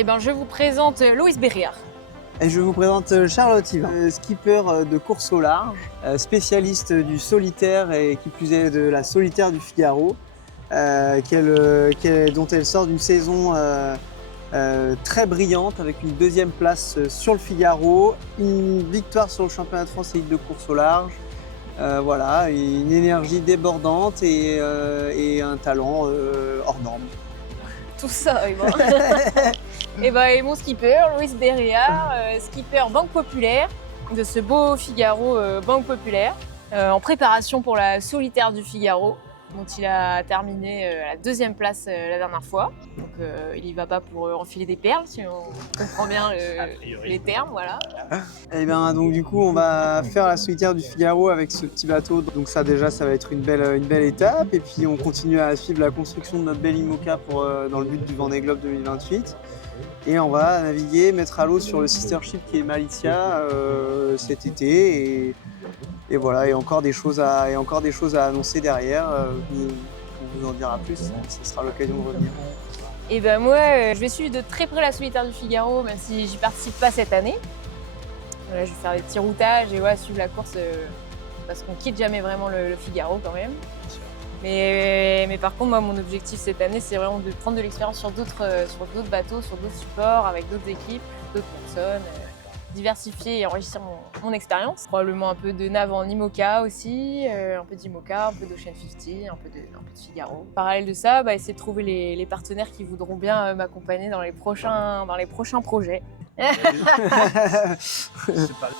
Eh ben, je vous présente Loïs Berriard. Et je vous présente Charlotte Yvain, skipper de course au large, spécialiste du solitaire et qui plus est de la solitaire du Figaro, dont elle sort d'une saison très brillante avec une deuxième place sur le Figaro, une victoire sur le championnat de France élite de course au large. Voilà, et une énergie débordante et un talent hors norme. Tout ça, et ben. Et mon skipper, Loïs Berriard, skipper Banque Populaire, de ce beau Figaro Banque Populaire, en préparation pour la solitaire du Figaro, dont il a terminé à la deuxième place la dernière fois. Donc il y va pas pour enfiler des perles, si on comprend bien les termes, voilà. Et bien donc du coup on va faire la solitaire du Figaro avec ce petit bateau. Donc ça déjà ça va être une belle étape. Et puis on continue à suivre la construction de notre belle IMOCA dans le but du Vendée Globe 2028. Et on va naviguer, mettre à l'eau sur le sister ship qui est Malicia cet été. Et voilà, et encore des choses à annoncer derrière. On vous en dira plus, ce sera l'occasion de revenir. Et ben moi, je vais suivre de très près la solitaire du Figaro, même si j'y participe pas cette année. Là, je vais faire des petits routages et suivre la course parce qu'on quitte jamais vraiment le Figaro quand même. Mais par contre, moi, mon objectif cette année, c'est vraiment de prendre de l'expérience sur d'autres bateaux, sur d'autres supports, avec d'autres équipes, d'autres personnes, diversifier et enrichir mon expérience. Probablement un peu de nav en IMOCA aussi, un peu d'IMOCA, un peu d'Ocean 50, un peu de Figaro. Parallèle de ça, essayer de trouver les partenaires qui voudront bien m'accompagner dans les prochains projets. C'est pas...